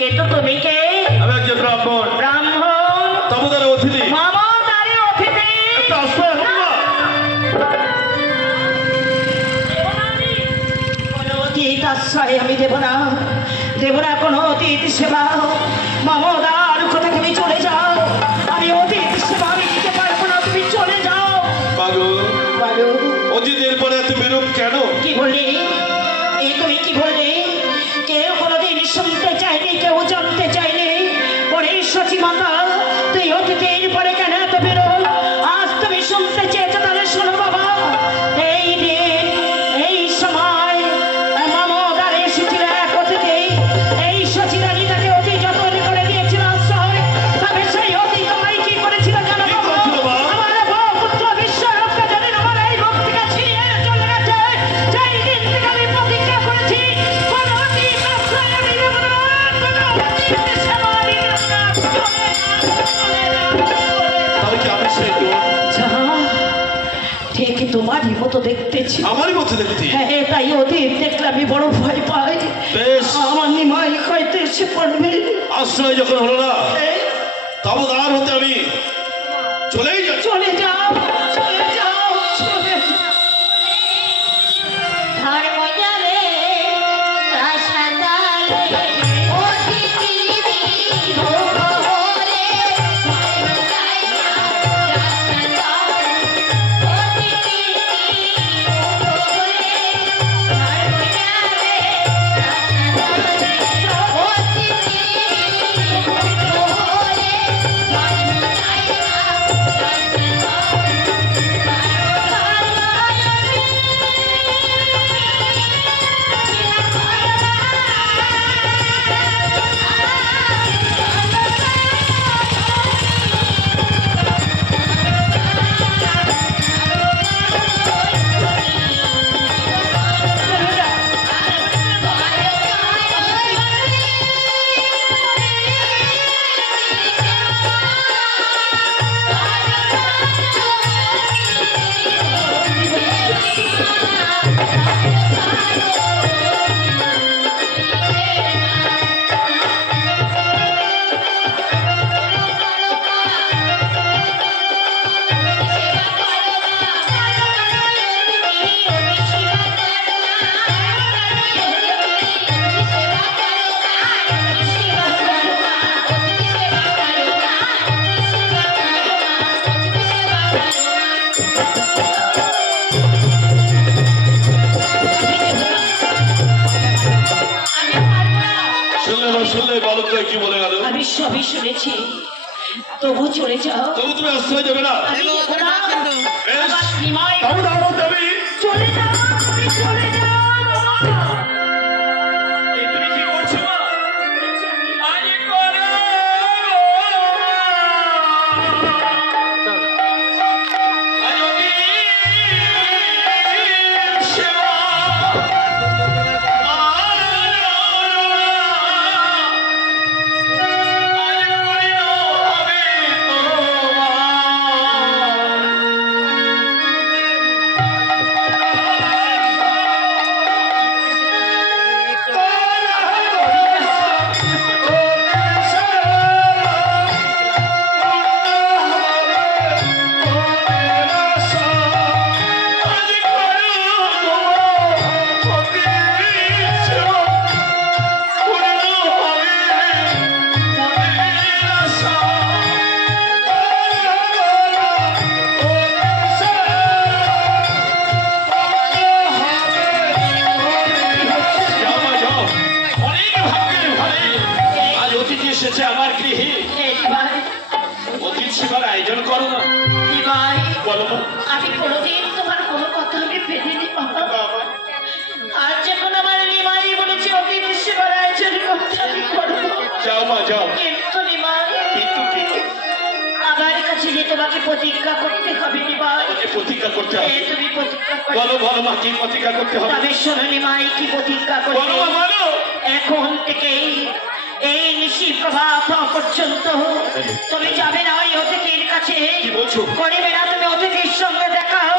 কে তো তুমি কে? আমি একজন ব্রাহ্মণ। ব্রাহ্মণ? তবুদার অতিথি। মামা তারই অতিথি। একটা আশ্রয় হোক না। কোনো অতীত আশ্রয় আমি দেব না, দেব না কোনো অতীত সেবা। মামদার কথা তুমি চলে যাও, আমি অতীত সেবা আমি দিতে পারবো না, তুমি চলে যাও। মাগো বলো অতীতের পরে এত বিরূপ কেন? কি বললি? এই তুমি কি বললে? কেউ কোনোদিন শুনতে চাইনি, কেউ জানতে চাইনি। ওরে সচি মাতা, তুই অতীতের পরে কেন এত বিরোধ? আজ তুমি শুনতে চেয়েছো, তাহলে শোনো বাবা। এই দিন এই সময় মামদার এসেছিল এক অতিথি। এই সচিরানী তাকে অতি যত্ন করে দিয়েছিল আশ্রয়। তবে সেই অতি তোমায় কি করেছিল জানো বাবা? আমার বউ পুত্র বিশ্বরূপকে যেদিন আমার এই রূপ থেকে ছিনিয়ে চলে গেছে, সেই দিন থেকে আমি প্রতিজ্ঞা করেছি কোনো অতীত আশ্রয় আমি দেব না, কোনো অতীত সেবা আমি দেব না। তাহলে কি আমি সেই দোষ? যা, ঠিক তোমারই মতো দেখতেছি। আমারই মতো দেখতে। হ্যাঁ, তাই অতীত দেখলে আমি বড় ভয় পাই। বেশ, আমার নিমাই হয়তো এসে পড়বে। আশ্রয় যখন হলো না, এই, তবুদার হতে আমি চলেই যাচ্ছি। চলে যাও, চলে যাও, চলে যাও। শুনলে বালকরা কি বলে গেল? আমি সবই শুনেছি, তবু চলে যাও। তবু তুমি আশ্রয় দেবে না? আমি দেব না। বেশ, আমার নিমাই তবুদার হতে আমি চলে যাও, তুমি চলে যাও বাবা। এই তুমি কি করছো মা? আরে করো। আজ অতি সেবা আজ করিল হবে এসেছে আমার গৃহে, অতিথি সেবার আয়োজন করো না। বলো মা। আমি কোনোদিন তোমার কোনো কথা আমি ফেলিনি বাবা। আর যখন আমার নিমাই বলেছে অতিথি সেবার আয়োজন করতে আমি করবো। যাও মা যাও। কিন্তু নিমাই, কিন্তু আমার কাছে যে তোমাকে প্রতিজ্ঞা করতে হবে নিমাই। প্রতিজ্ঞা করতে হবে? তুমি প্রতিজ্ঞা করো। বলো বলো মা, কি প্রতিজ্ঞা করতে হবে? তবে শোনো নিমাই, কি প্রতিজ্ঞা করবে? বলো মা, বলো। এখন থেকে এই নিশি প্রভাত পর্যন্ত তুমি যাবে না ওই অতিথির কাছে। কি বলছো? করবে না তুমি অতিথির সঙ্গে দেখাও,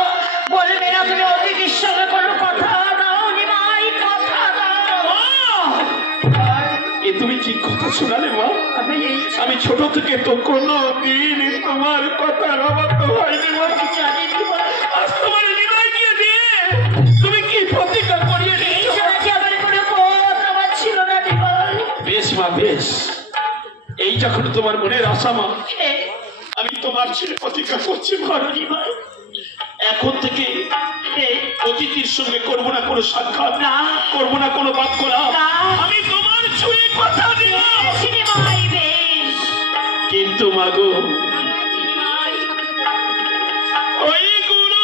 বলবে না তুমি অতিথির সঙ্গে কোনো কথা দাও নিমাই, কথা দাও। এ তুমি কি কথা শোনালে মা? আমি আমি ছোট থেকে তো কোনো দিন তোমার কথার অবাক হয়নি মা। জানি নিমাই, আজ তোমার নিমাইকে দিয়ে তুমি কি প্রতিজ্ঞা করিয়ে নিয়েছো? আমার কোনো পথ আমার ছিল না নিমাই। বেশ মা বেশ, এই যখন তোমার মনের আশা মা, হে, আমি তোমার ছেলে প্রতিজ্ঞা করছি মা। করো নিমাই। এখন থেকে হে, অতিথির সঙ্গে করবো না কোনো সাক্ষাৎ, না, করবো না কোনো বাক্যলাপ। না। আমি তোমার ছুঁয়ে কথা দিলাম। বেশ নিমাই, বেশ। কিন্তু মাগো, নিমাই, ওই গুরু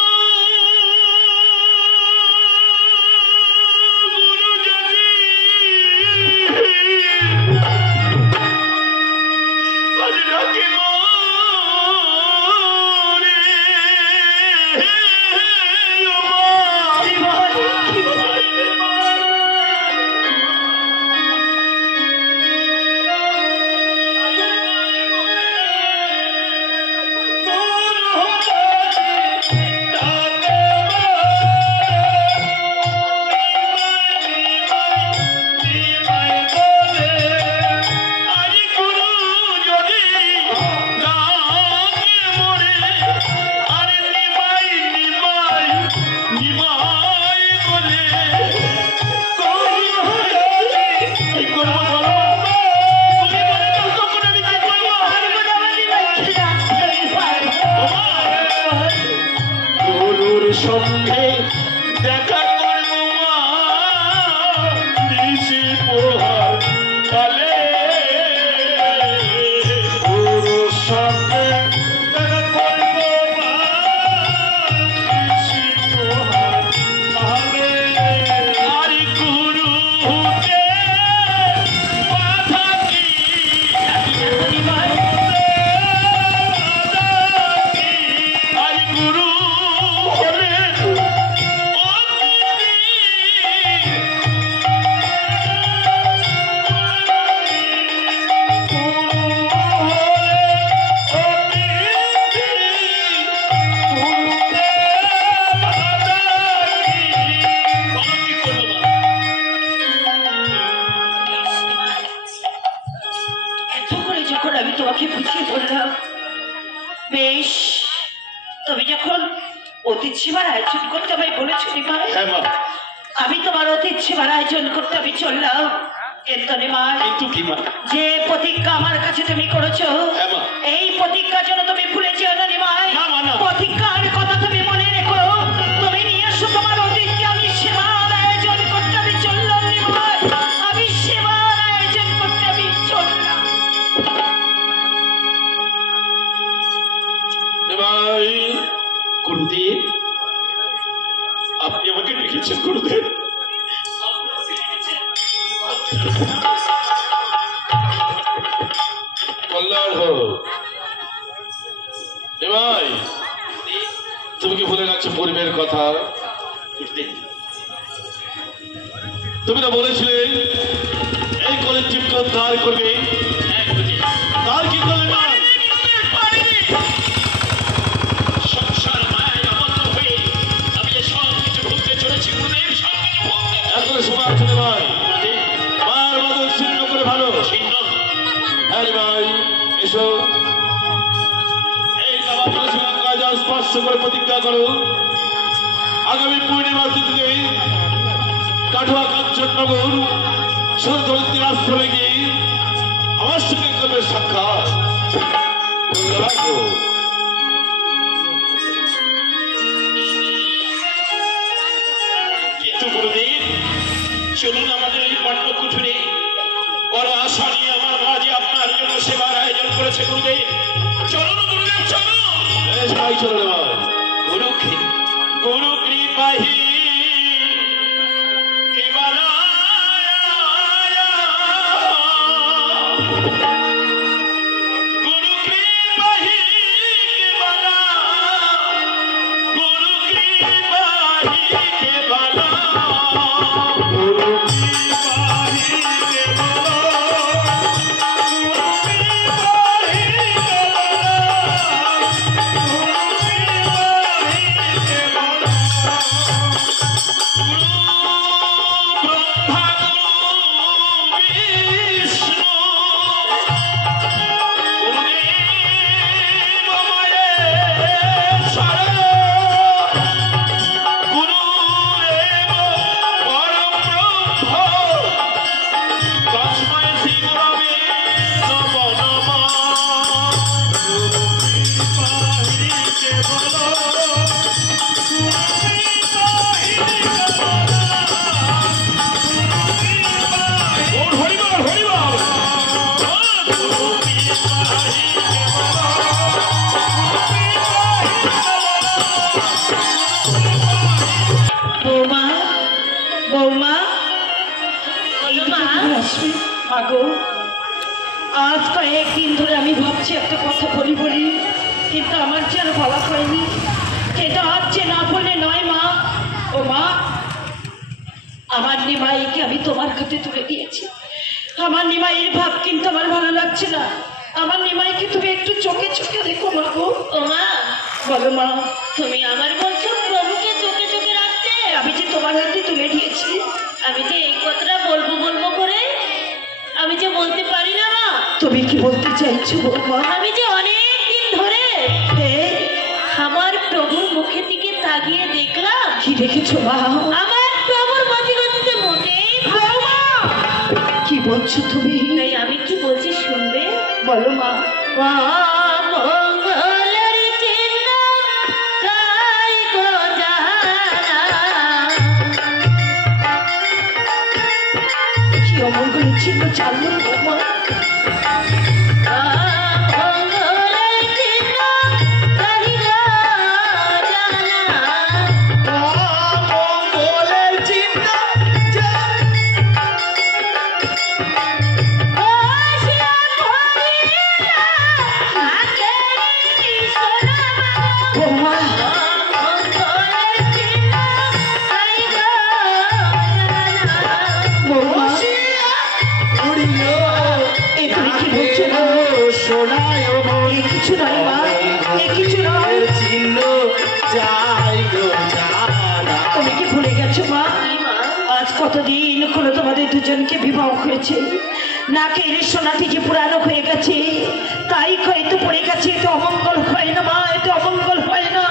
যদি আজ রাতে মরে, ও মা, নিমাই, সঙ্গে দেখা করবো মা, নিশি পোহার কালে। গুরুর সঙ্গে দেখা করবো মা, নিশি পোহার কালে। আর গুরুকে বাধা কি, নিমাই, আর গুরু হলে এত করে যখন আমি তোমাকে বুঝিয়ে বললাম, বেশ, তুমি যখন অতীত সীমার আয়োজন করতে আমায় বলেছো নিমাই, হ্যাঁ মা, আমি তোমার অতীত সীমার আয়োজন করতে আমি চললাম। কিন্তু নিমাই, কিন্তু কি মা? যে প্রতিজ্ঞা আমার কাছে তুমি করেছো, হ্যাঁ মা। এই প্রতিজ্ঞা যেন তুমি ভুলে যেও না নিমাই। না মা, না। প্রতিজ্ঞার কথা তুমি মনে রেখো। তুমি নিয়ে এসো তোমার অতীতকে, আমি সেবার আয়োজন করতে আমি চললাম নিমাই। আমি সেবার আয়োজন করতে আমি চললাম। ভাই গুরুদেব, আপনি আমাকে লিখেছেন গুরুদেব? কল্যাণ হোক। ভাই তুমি কি ভুলে গেছো পূর্বের কথা? তুমি না বলেছিলে এই কলেজকে উদ্ধার করবে, তার কি করলে না? সংসার মায়ায় আবদ্ধ হয়ে আমি সব কিছু ভুলতে চলেছি গুরুদেব, সব কিছু ভুলতে। এত সময় আছে ভাই, মায়ের বদল ছিন্ন করে ভালো ছিন্ন। হ্যাঁ ভাই এসো, এই বাবা তুলসী গঙ্গায় জল স্পর্শ করে প্রতিজ্ঞা করো, আগামী পূর্ণিমার তিথিতে কাঠুয়া কাঞ্চননগর সুরধরিত্রীর আশ্রমে গিয়ে আমার সঙ্গে করবে সাক্ষাৎ। রাখো। কিন্তু গুরুদেব, চলুন আমাদের এই পণ্য কুঠুরে, বড় আশা নিয়ে আমার মা যে আপনার জন্য সেবার আয়োজন করেছে গুরুদেব। চলুন গুরুদেব, চলুন। বেশ ভাই, চলো ভাই। গুরু কৃপাহি আজ কয়েকদিন ধরে আমি ভাবছি একটা কথা বলি বলি, কিন্তু আমার যেন বলা হয়নি। এটা হচ্ছে না বলে নয় মা। ও মা, আমার নিমাইকে আমি তোমার কাছে তুলে দিয়েছি। আমার নিমাইয়ের ভাব কিন্তু আমার ভালো লাগছে না। আমার নিমাইকে তুমি একটু চোখে চোখে দেখো মা গো। ও মা, বলো মা, তুমি আমার বলছো প্রভুকে চোখে চোখে রাখতে? আমি যে তোমার হাতে তুলে দিয়েছি। আমি যে এই কথাটা বলবো বলবো করে আমি যে বলতে পারি না মা। তুমি কি বলতে চাইছো বৌমা? আমি যে অনেক দিন ধরে আমার প্রভুর মুখের দিকে তাকিয়ে দেখলাম। কি দেখেছো মা? আমার প্রভুর মতি গতিতে মোটেই ভালো না। কি বলছো তুমি? তাই আমি কি বলছি শুনবে? বলো মা। মঙ্গলের চিহ্ন তাই গো জানা। কি অমঙ্গলের চিহ্ন চাললো বৌমা? মঙ্গলের চিহ্ন তাই গো জানা। মঙ্গলের চিহ্ন বসিয়া পড়িলা হাতের সোনা বৌমা, মঙ্গলের চিহ্ন তাই গো জানা। বৌমা, উড়িল এ তুমি কি বলছো মা? সোনায় এ কিছু নয় মা, এ কিছু নয়। চিহ্ন যাই গো জানা। তুমি কি ভুলে গেছো মা? কি মা? আজ কতদিন হলো তোমাদের দুজনকে বিবাহ হয়েছে। নাকের সোনাটি যে পুরানো হয়ে গেছে, তাই হয়তো পড়ে গেছে। এতে অমঙ্গল হয় না মা, এতে অমঙ্গল হয় না।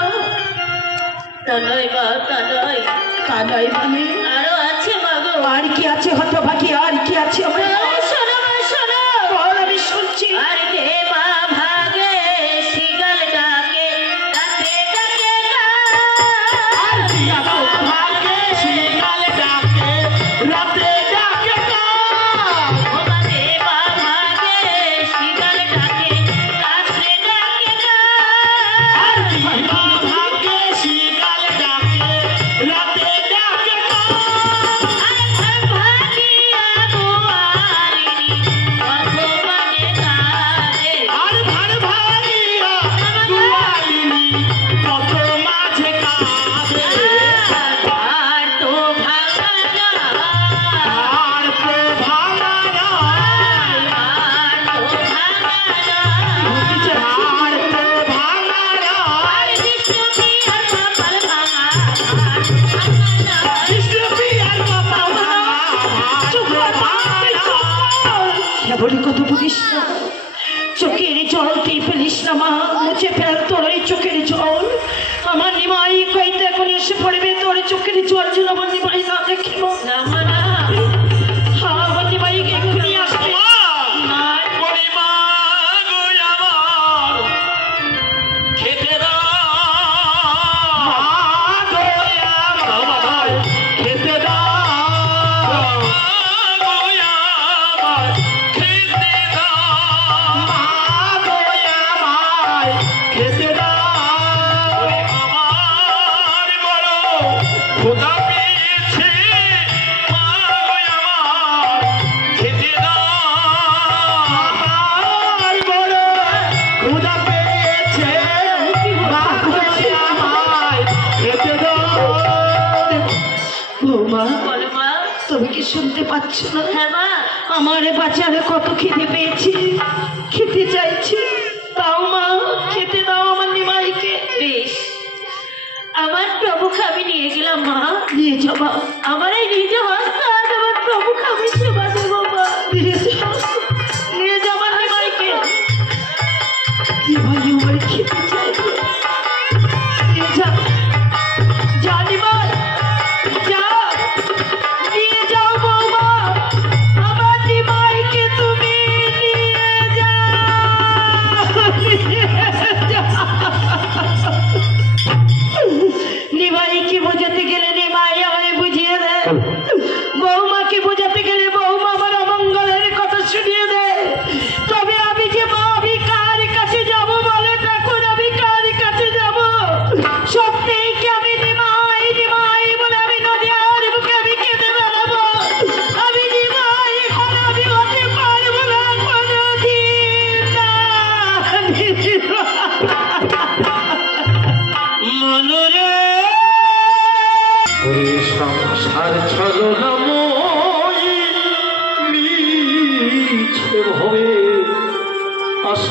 তা নয় মা, তা নয়। তা নয় মানে? আরো আছে মা গো। আর কি আছে হতভাগী? আর কি আছে আমার? এই শোনো মা, শোনো। বল, আমি শুনছি। আর দেবা ভাগে শিগাল ডাকে, রাতে ডাকে আর কি আছে? ভাগে শিয়াল ডাকে, রাতে ডাকে কাক। ওমা দেবা ভাগে শিগাল ডাকে, রাতে ডাকে আর দিবা ভাগে শিয়াল ডাকে, রাতে ডাকে কাক। আর ঘর ভাগিয়া গোয়ালিনী কত মানে কাঁদে। আর ভার ভারিয়া দুয়ালিনী কত মাঝে কাঁদে। আর তো ভাঙা যায়, আর তো ভাঙা যায়, আর তো ভাঙা যায়। আর তো ভাঙা যায়। বিষ্ণু পিয়ার কপাল ভাঙা, ভাঙা যায়। কৃষ্ণ পিয়ার কপাল ভাঙা, চুপ কর মা, তুই চুপ কর। কেবলই কথা বলিস না। চোখের জল তুই ফেলিস না মা, মুছে ফেল তোর ওই চোখের জল। আমার নিমাই কইতে এখন এসে পড়বে, তোর চোখের জল যেন আমার নিমাই না দেখে মা। না মা, না। হ্যাঁ, আমার নিমাইকে এক্ষুনি আসবে। পরিমা গো আমার খেতে দাও, গো আমার খেতে দাও, গো আমার খেতে দাও, গো আমার খেতে দাও। আমার বড় খোদা পেয়েছে, মা গো আমার খেতে দাও। আমার বড় খোদা পেয়েছে, মা গো আমায় খেতে দাও। বৌমা, বলো মা। তুমি কি শুনতে পাচ্ছ না? হ্যাঁ মা। আমার বাচ্চারে কত খিদে পেয়েছে, খেতে চাইছে। তাও মা, খেতে দাও আমার নিমাইকে। বেশ, আমার প্রভুকে আমি নিয়ে গেলাম মা। নিয়ে যাবা, আমার এই নিজ হস্তে আজ আমার প্রভুকে আমি সেবা দেবো মা। নিয়ে যাও, নিয়ে যাও আমার নিমাইকে। নিমাই আমার খেতে চাইবে, নিয়ে যাও। যা নিমাই, যা, নিয়ে যাও বৌমা, আমার নিমাইকে তুমি নিয়ে যাও, নিয়ে যাও। নিমাইকে বোঝাতে গেলে নিমাই আমায় বুঝিয়ে দেয়, বৌমাকে বোঝাতে গেলে বৌমা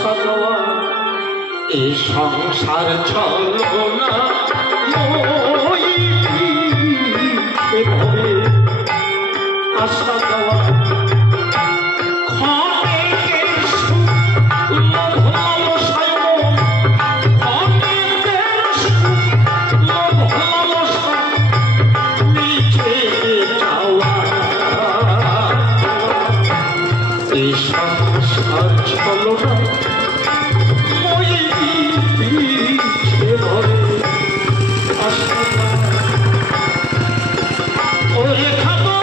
আসা যাওয়া এই সংসার চলো না এভাবে আসা যাওয়া ক্ষণিকের সুখ লোভ লালসায় মন, ক্ষণিকের সুখ লোভ লালসা নিচে যাওয়া এই সংসার চলো না মই পিছে ধরে আসা ওরে খাবো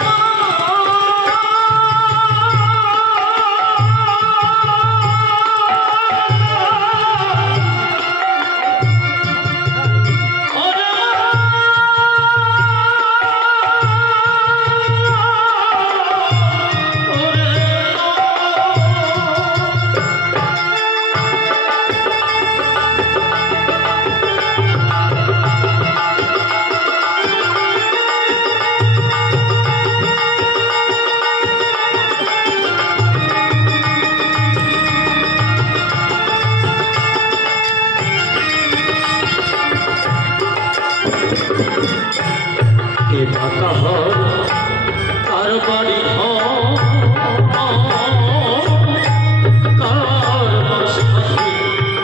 কার বাড়ি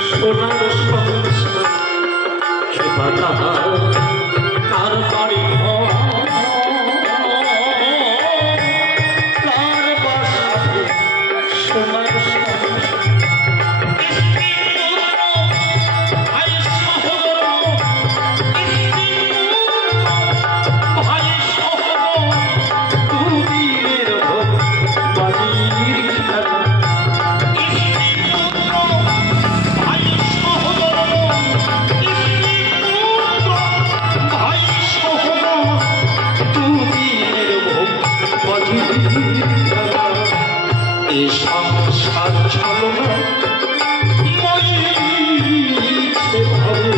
সোনার সংসার কার বাড়ি কার বাসায় সোনার এই সংসার চলো না মই ভাবে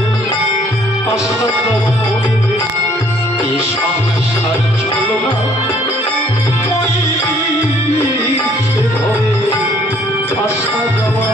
আসা যাওয়া এই সংসার চলো না মই ভাবে আসা যাওয়া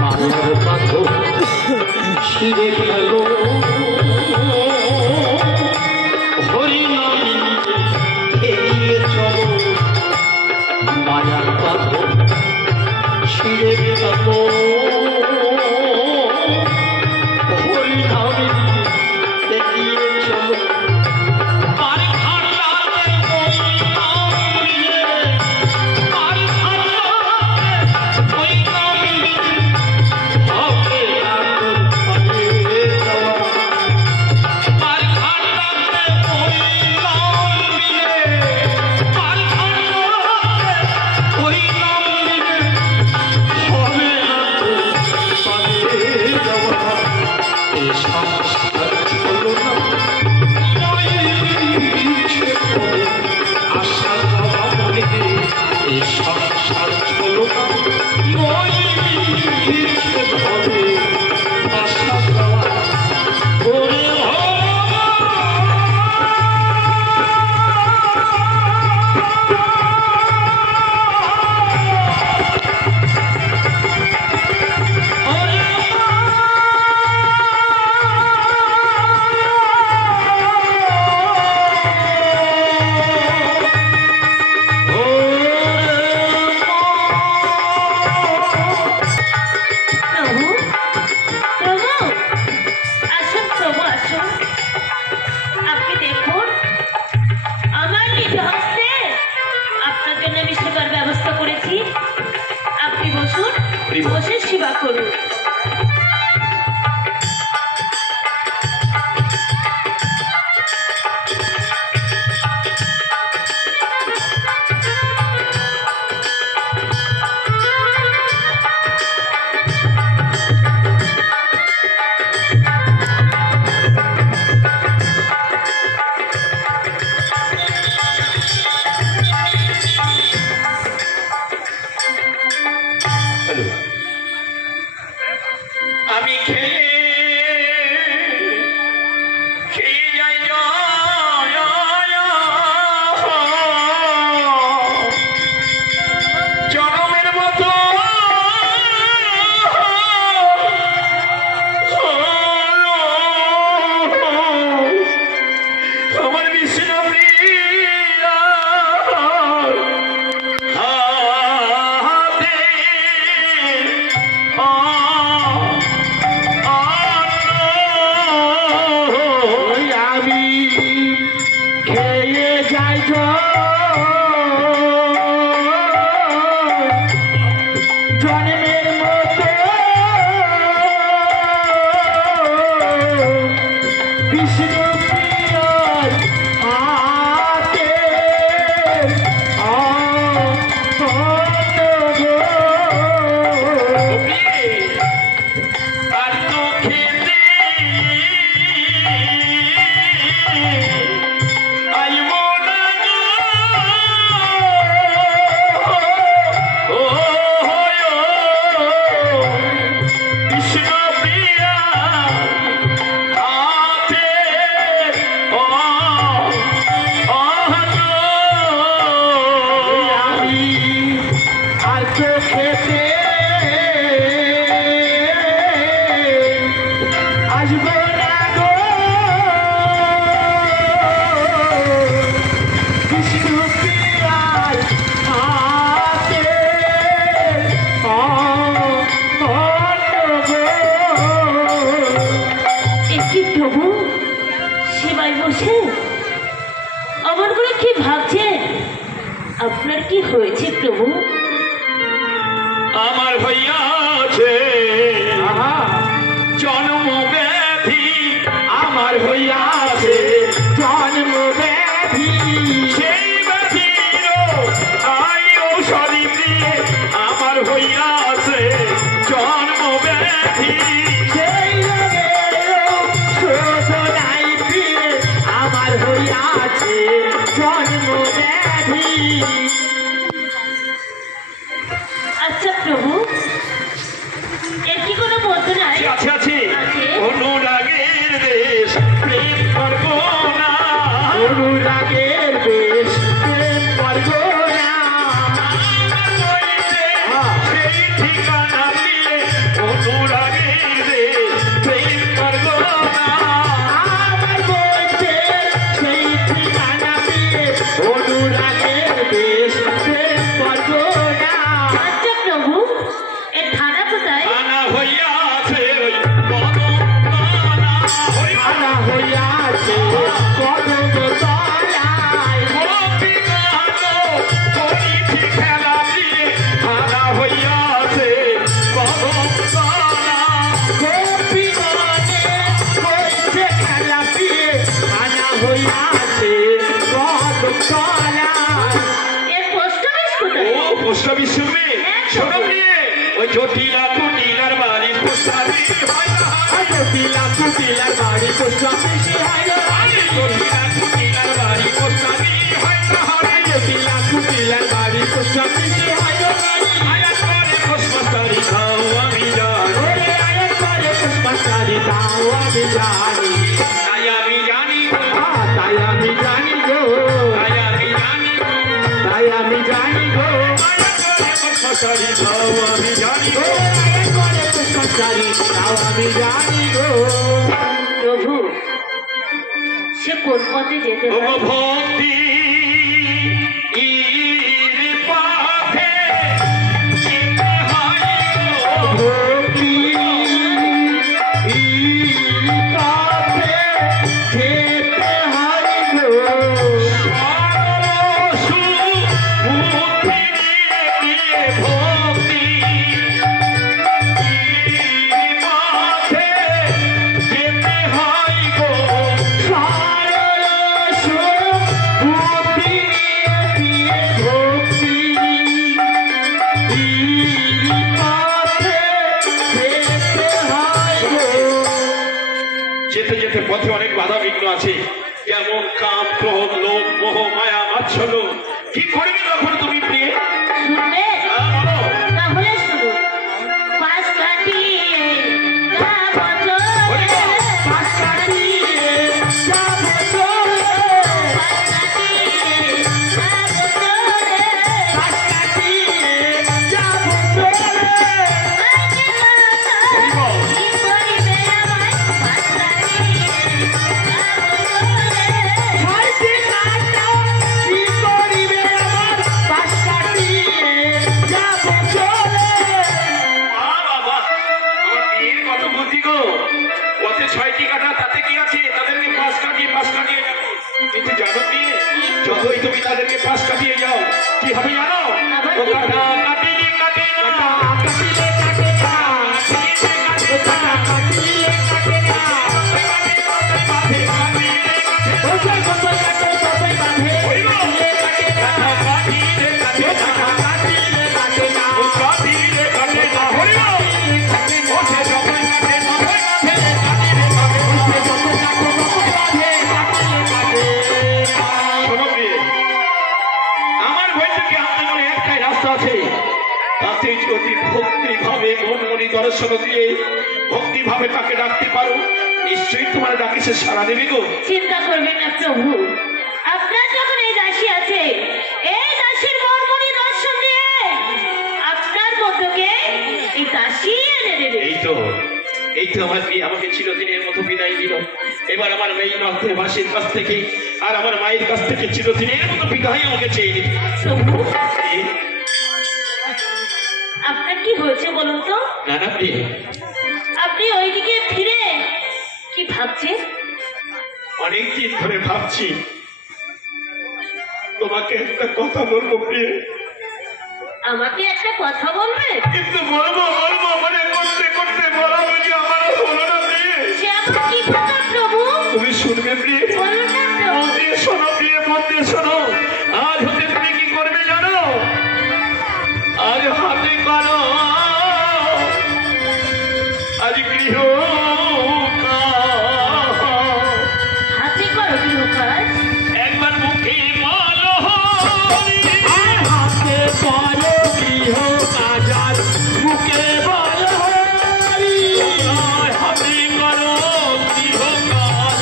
মায়ার বাঁধো ছিঁড়ে গেল হরিনামে এগিয়ে চলো মায়ার বাঁধো ছিঁড়ে গেল হরিনামে এগিয়ে চলো খেতে আইব না গো ও কৃষ্ণ প্রিয়া হাতে ও আমি আর তো খেতে আসবো না গো কৃষ্ণ প্রিয়ার হাতে একটি প্রভু সেবায় বসে আমার করে কি ভাবছেন? আপনার কি হয়েছে প্রভু? আমার হইয়াছে জন্ম ব্যাধি আমার হইয়াছে জন্ম ব্যাধি সেই ব্যাধির ঔষধি প্রিয়ে আমার হইয়াছে জন্ম ব্যাধি সেই রোগেরও শোধনাই প্রিয়ে আমার হইয়াছে জন্ম ব্যাধি আচ্ছা প্রভু, এর কি কোনো মন্ত্র নাই? আছে আছে আছে। অনুরাগের দেশ প্রেম করবো না অনুরাগের বেশ প্রেম করবো না সেই ঠিকানা দিয়ে অনুরাগের দেশ প্রেম করবো না আমার বলতে সেই ঠিকানা দিয়ে অনুরাগের বেশ প্রেম করবো না আচ্ছা প্রভু, এর থানা কোথায়? আনা হইয়াছে ওই কদমতলা আনা হইয়াছে কদম তলায় গোপী গানো করিছি খেলা দিয়ে আনা হইয়াছে কদমতলা গোপী গানে হইছে খেলা দিয়ে আনা হইয়াছে কদম তলায় এর পোস্ট অফিস কোথায়? ও পোস্ট অফিস শুনবে শোনো প্রিয়ে ওই জটিলা কুটিলার বাড়ি পোস্ট অফিস হয় না জটিলা কুটিলার বাড়ি পোস্ট অফিসে হয় না জটিলা কুটিলার বাড়ি পোস্ট অফিস হয় না জটিলা কুটিলার বাড়ি পোস্ট অফিসে হয় না আয়া করে পোস্টমাস্টারি খাও আমি জানি ওরে আয়াত করে পুষ্পাচারি তাও আমি জানি তাই আমি জানি গো তাই আমি জানি গো তাই আমি জানি গো তাই আমি জানি গো আয়া করে পোস্টমাস্টারি খাও আমি জানি গো আয়াত করে পুষ্পাচারি তাও আমি জানি গো প্রভু, সে কোন পথে যেতে ও পারে? ভক্তি ইর পাথে যেতে হয় গো ভক্তি পথে যেতে হয় গো সরসু বুদ্ধি নিয়ে ভক্তি ইর পাথে যেতে হয় গো যেতে যেতে পথে অনেক বাধা বিঘ্ন আছে যেমন কাম ক্রোধ লোভ মোহ মায়া মাচ্ছল্য কি করবে তখন তুমি প্রিয়ে শুনবে? বলো তাহলে শুনুন। পাশ কাটিয়ে যাব চলে, পাশ কাটিয়ে যাব চলে, পাশ কাটিয়ে যাব চলে, পাশ কাটিয়ে যাব চলে। কি করিবে আমায়? পাশ কাটিয়ে যাব চলে। বাবা আমার বিয়ের কত বুদ্ধি গো পথে 6টি কাটা তাতে কি আছে তাদেরকে পাশ কাটিয়ে যাবে কিন্তু জানো বিয়ে যতই তুমি তাদেরকে পাশ কাটিয়ে যাও কি হবে জানো আবার ও কি কাটা কাটিলে কাটে না কাটিলে কাটে না হরিবল ওঠে যখন কাটে মাথায় কাটে পারো, নিশ্চয়ই তোমার ডাকে সে সাড়া দেবে গো। চিন্তা করবেন না প্রভু, আপনার যখন এই দাসী আছে, এই দাসীর মর্মণি দর্শন দিয়ে আপনার মধ্যকে এই দাসী এনে দেবে। এই তো আমার মেয়ে আমাকে চিরদিনের মতো বিদায় দিল। এবার আমার মেয়ে মাসির কাছ থেকে আর আমার মায়ের কাছ থেকে চিরদিনের মতো বিদায় আমাকে চেয়ে নিল। প্রভু, আপনার কি হয়েছে বলুন তো? না না প্রিয়ে, আপনি ওইদিকে ফিরে কি ভাবছেন? অনেকদিন ধরে ভাবছি তোমাকে একটা কথা বলবো প্রিয়ে। আমাকে একটা কথা বলবেন? কিন্তু বলবো মানে করতে করতে বলা বুঝি আমার হলো না প্রিয়ে। সে আপনার কি কথা প্রভু? তুমি শুনবে প্রিয়ে? বলুন না প্রভু। মন দিয়ে শোনো প্রিয়ে, মন দিয়ে শোনো। আজ হতে তুমি কি করবে জানো? আজ হাতে করো আজ গৃহ হাতে করো গৃহকাজ? একবার মুখে বলো হাতে করো গৃহ কাজ, মুখে বলো হরি। হাতে করো গৃহ কাজ,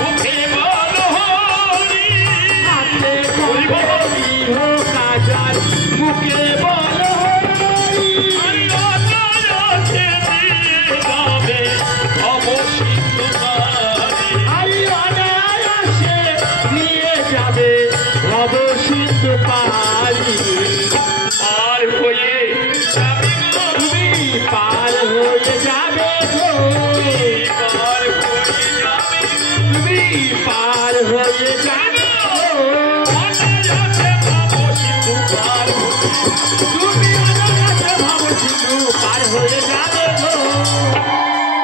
মুখে বলো হরি। হাতে করো গৃহ কাজ, মুখে বলো হরি। হরি অনায়াসে দিয়ে যাবে অবশিষ্ট কাজে। হরি অনায়াসে নিয়ে যাবে অবশিষ্ট পারি। আর হয়ে যাবে গো তুমি পার হয়ে যাবে গো, আর হয়ে যাবে তুমি পার হয়ে যাবে গো। অনায়াসে অবশিষ্ট কাজ। তুমি অনায়াসে ভাবছিলু পার হয়ে যাবে গো।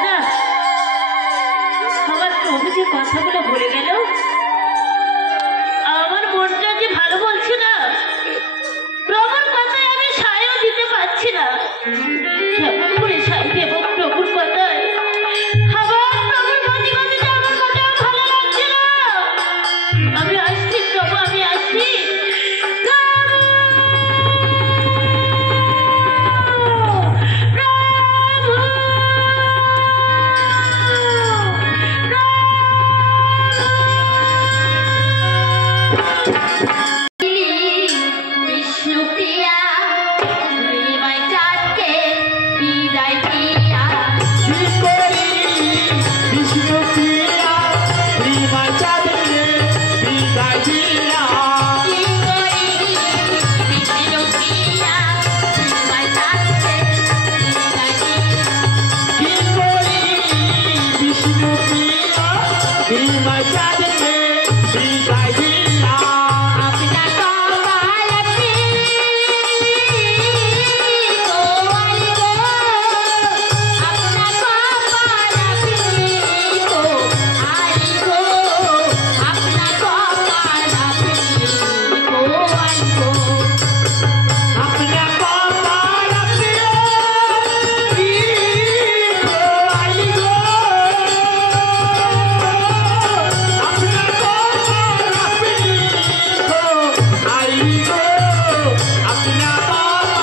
না, আমার প্রভু যে কথাগুলো বলে গেল, আমার মনটা যে ভালো বলছে না। প্রভুর কথায় আমি সায়ও দিতে পারছি না। কেমন করে সায় দেব প্রভুর কথায়? আমার প্রভুর প্রতি কথাটা আমার মোটেও ভালো লাগছে না। আমি আসছি প্রভু, আমি আসছি। বিষ্ণুপ্রিয়া নিমাই চাঁদকে বিদায় দিয়া, কি করি বিষ্ণুপ্রিয়া শ্রীমা চাঁদকে বিদায় দিয়া। কি করি বিষ্ণুপ্রিয়া নিমাই চাঁদকে বিদায় দিয়া। কি করি বিষ্ণুপ্রিয়া শ্রীমা চাঁদকে বিদায় দিয়া। আপনার কপাল अपना कपाल पे लिखो आई गो। अपना कपाल पे लिखो आई गो। अपना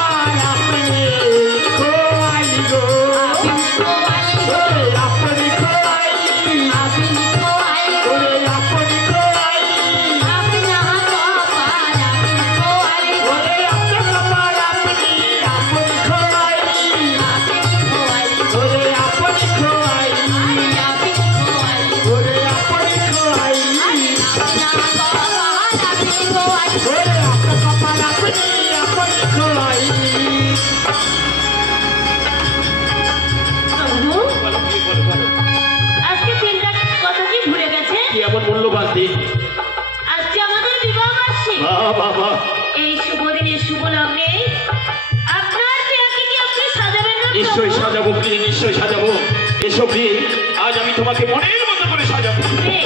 कपाल पे लिखो आई गो। ओरे अपनी खोई, ओरे अपनी खोई, ओरे अपना कपाल अपनी खोई, ओरे अपनी खोई, ओरे अपनी खोई, ओरे अपना कपाल अपनी खोई। প্রভু, বলো প্রিয়ে, বলো বলো। আজকে দিনটা কথা কি ভুলে গেছে? কি এমন মূল্যবান দিন? আজকে আমাদের বিবাহ বার্ষিক। বাবা এই শুভ দিনে শুভ লগ্নে আপনার প্রিয়াকে কি আপনি সাজাবেন না? নিশ্চয়ই সাজাবো প্রিয়ে, নিশ্চয়ই সাজাবো। এসো প্রিয়ে, আজ আমি তোমাকে মনের মতো করে সাজাবো। বেশ।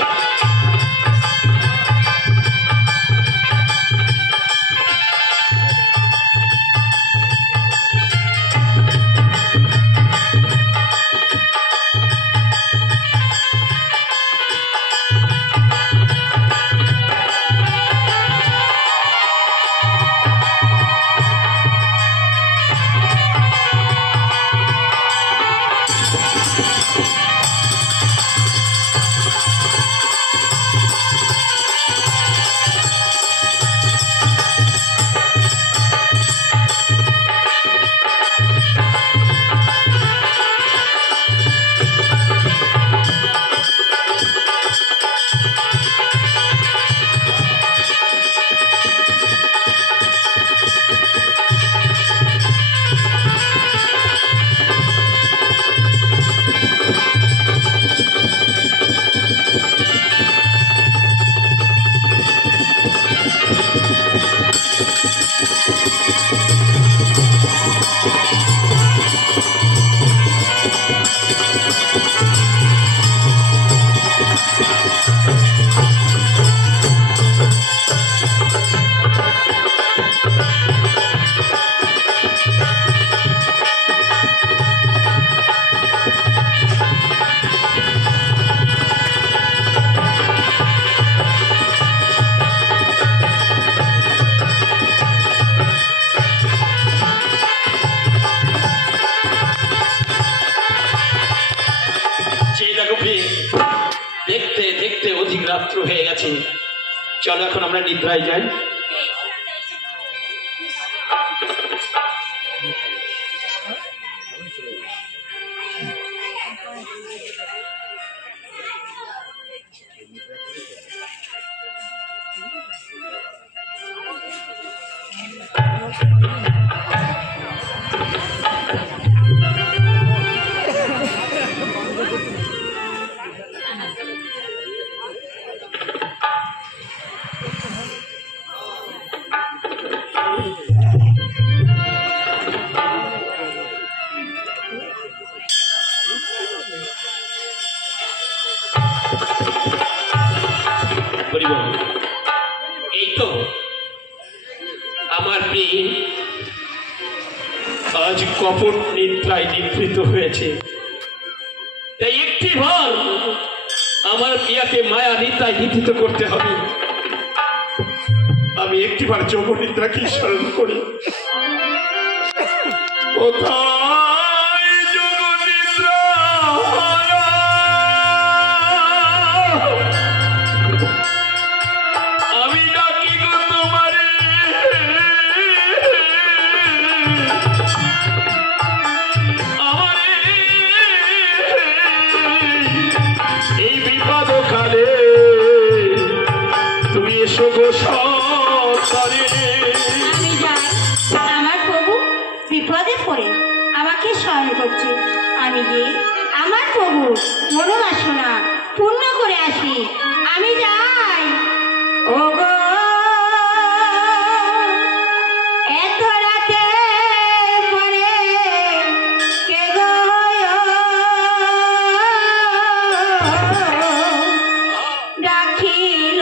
দেখতে দেখতে অধিক রাত্র হয়ে গেছে, চলো এখন আমরা নিদ্রায় যাই। এই তো আমার প্রেম আজ কপট নিদ্রায় নিভৃত হয়েছে, তাই একটি বার আমার প্রিয়াকে মায়া নিদ্রায় নিভৃত করতে হবে। আমি একটিবার যোগ নিদ্রাকে স্মরণ করি। কোথায় যোগ নিদ্রা আমি ডাকি গো তোমারে, আমারে এই বিপদ কালে তুমি এসো গো সত্তরে। আমি যাই, আমার প্রভু বিপদে পড়ে আমাকে স্মরণ করছে। আমি গিয়ে আমার প্রভু মনোবাসনা পূর্ণ করে আসি। আমি যাই। ও গো এত রাতে পরে কে গো ডাকিল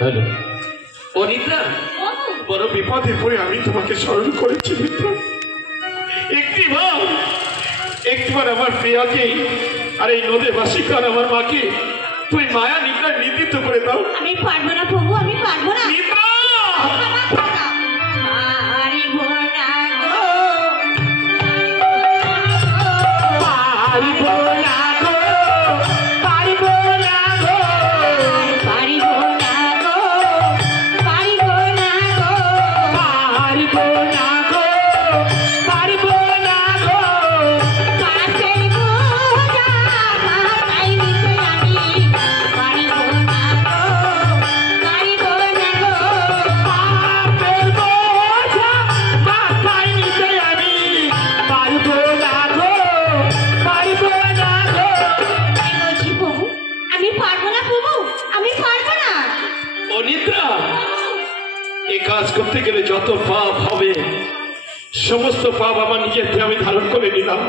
হ্যালো ও নিদ্রা, বড় বিপদে পড়ে আমি তোমাকে স্মরণ করেছি নিদ্রা। একটিবার আমার প্রিয়াকে আর এই নদে বাসিকার আমার মাকে তুই মায়া নিদ্রায় নিবৃত্ত করে দাও। আমি পারবো না প্রভু, আমি পারবো না। নিদ্রা পারিব না গো করতে গেলে যত পাপ হবে সমস্ত পাপ আমার নিজেতে আমি ধারণ করে নিলাম।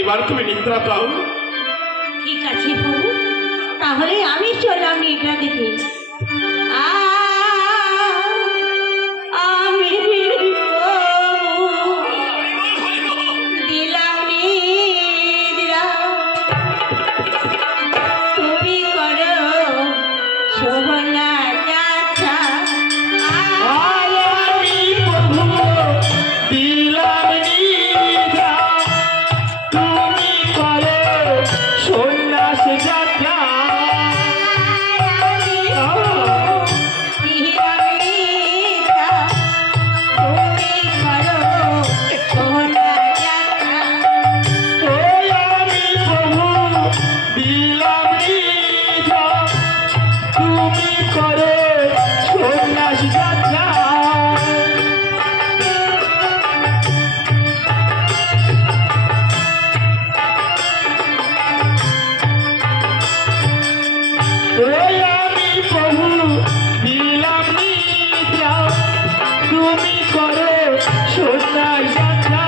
এবার তুমি নিদ্রা পাও। ঠিক আছে প্রভু, তাহলে আমি চললাম নিদ্রা দিতে। আমি দিলাম নিদ্রা, তুমি করো শোভনা যাত্রা। আমি প্রভু দিলাম নিদ্রা, তুমি করো সন্ন্যাস যাত্রা। ওই আমি প্রভু দিলাম নিদ্রা, তুমি করো সন্ন্যাস যাত্রা। ওই আমি প্রভু দিলাম নিদ্রা, তুমি করো সন্ন্যাস যাত্রা।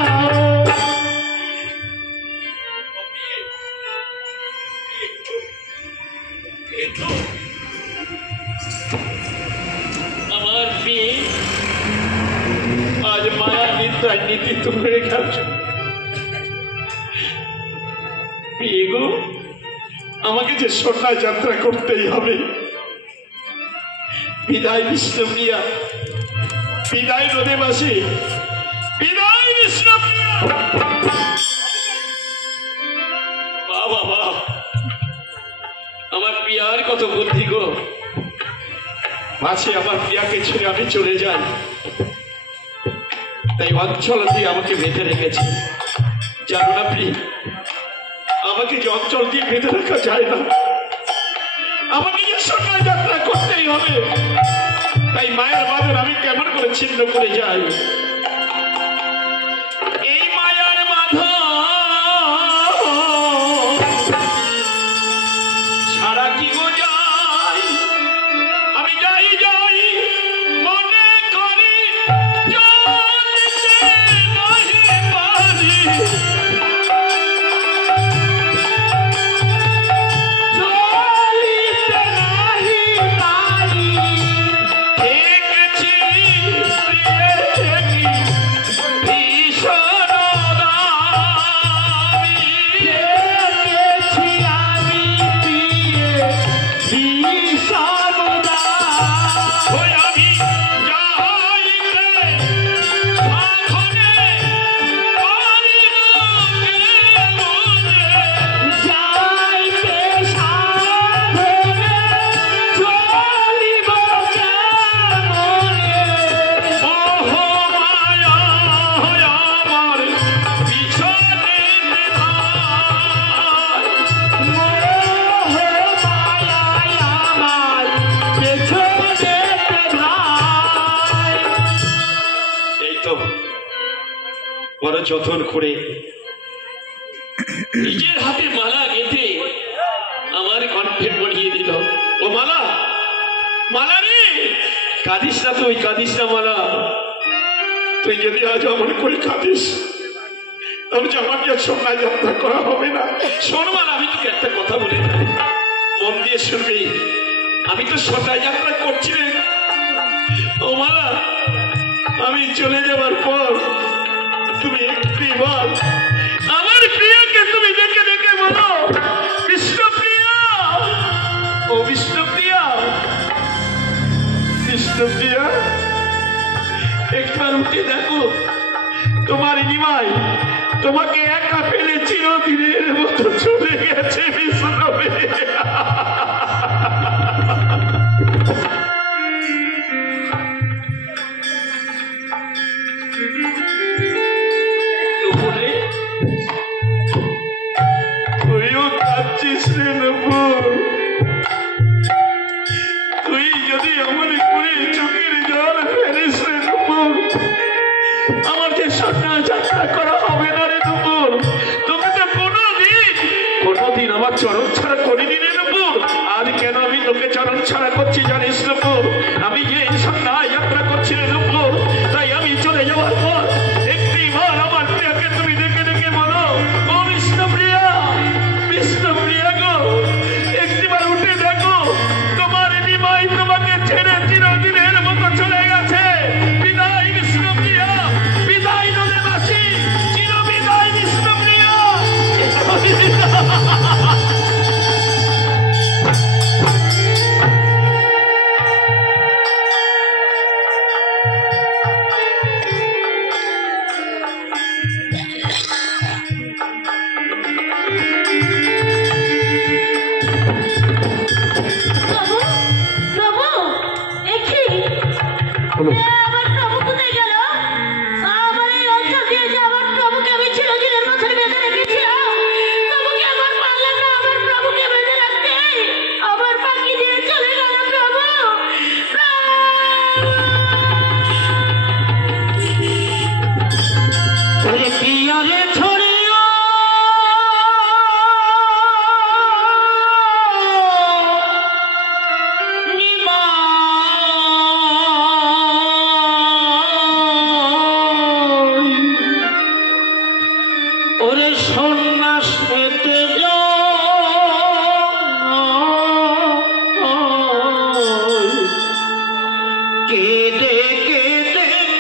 আমার মেয়ে আজ মায়া নিদ্রায় নীতি তুমি রেখেছ। মেয়ে গো, আমাকে যে সন্ধ্যা যাত্রা করতেই হবে। বিদায় বিষ্ণুপ্রিয়া, বিদায় নদীবাসী, বিদায় বিষ্ণুপ্রিয়া। বাবা বাবা, আমার প্রিয়ার কত বুদ্ধি গো। মাঝে আমার প্রিয়াকে ছেড়ে আমি চলে যাই, তাই অঞ্চল দিয়ে আমাকে বেঁধে রেখেছে। জানো না প্রিয়, আমাকে যে অঞ্চল দিয়ে বেঁধে রাখা যায় না, আমাকে যে সন্ধ্যা যাত্রা করতেই হবে। তাই মায়ের বাঁধন আমি কেমন করে ছিন্ন করে যাই। এই মায়ার বাঁধন ছাড়া কি গো যাই? আমি যাই যাই মনে করি, চলতে নাহি পারি। চলিতে নাহি পারি, দেখেছি প্রিয়ে ভীষণ দামি। দেখেছি আমি প্রিয়ে ভীষণ দামি। ওই আমি যাইতে সাধনে পারিব কেমনে? যাইতে সাধনে চলিব কেমনে? মোহমায়া আমার পিছনে ভাই। মোহমায়ায় আমার পেছনে নাই। এই তো বড় যত্ন করে নিজের হাতে মালা গেঁথে আমার কণ্ঠে পরিয়ে দিল। ও মালা, মালা রে, কাঁদিস না তুই, কাঁদিস না মালা। তুই যদি আজ আমার করে কাঁদিস, তবে যে আমাকে আর সন্ধ্যা যাত্রা করা হবে না। শোন মালা, আমি তোকে একটা কথা বলে যাই, মন দিয়ে শুনবি। আমি তো সন্ধ্যা যাত্রা করছি রে। ও মালা, আমি চলে যাবার পর তুমি একটি বার আমার প্রিয়াকে তুমি দেখে দেখে বলো, বিষ্ণুপ্রিয়া, ও বিষ্ণুপ্রিয়া, বিষ্ণুপ্রিয়া, একবার উঠে দেখো তোমার নিমাই তোমাকে একা ফেলে চিরদিনের মতো চলে গেছে। বিষ্ণুপ্রিয়া, তুইও কাঁদছিস রে নপুর। তুই যদি আমার করে চোখের জল ফেলিস রে নপুর, আমার যে সন্ধ্যা যাত্রা করা হবে না রে নপুর। তোকে তো কোনোদিন আমার চরণ ছাড়া করিনি রে নপুর। আজ কেন আমি তোকে চরণ ছাড়া করছি জানিস নপুর? আমি যে সন্ধ্যা যাত্রা করছি রে নপুর,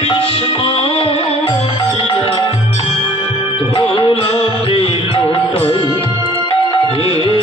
কৃষ্ণ ধোলাতে লোটাই হে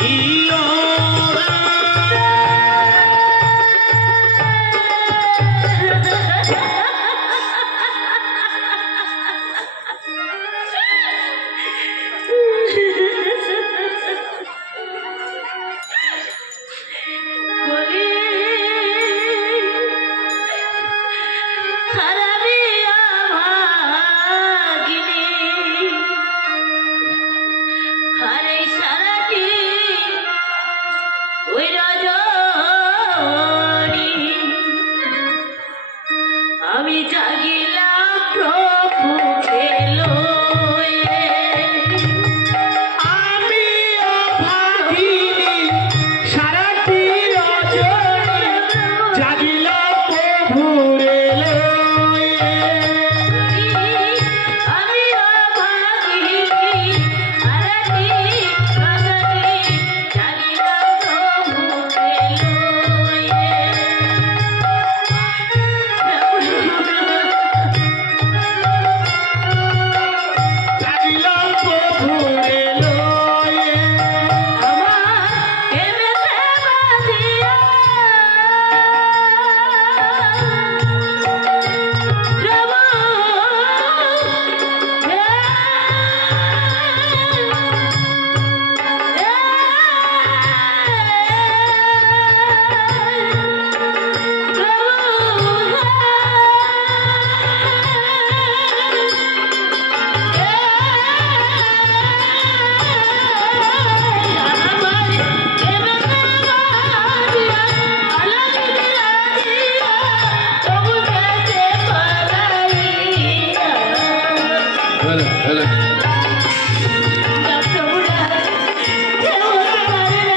He জাগিলাম প্রভু এলো আমি অভাগিনী সারাটি রজনী জাগিলাম প্রভুর এলো আমি অভাগিনী আরতি রজনী জাগিলাম প্রভু এলো জাগিলাম প্রভুর এলো